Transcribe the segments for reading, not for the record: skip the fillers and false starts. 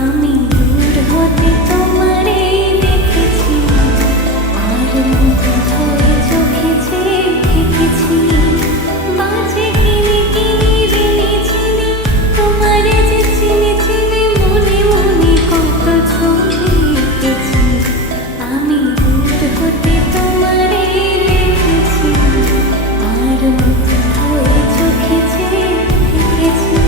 আমি দূর হতে তোমারে দেখেছি, আর মুগ্ধ হয়ে চোখে চেয়ে থেকেছি। বাজে কিনে কিনে ঋণে চিনি, তোমারে যে চিনি চিনি মনে মনে কত ছবি এঁকেছি। আমি দূর হতে তোমারে দেখেছি, আর মুগ্ধ হয়ে চোখে চেয়ে থেকেছি।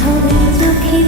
ধরে চোখে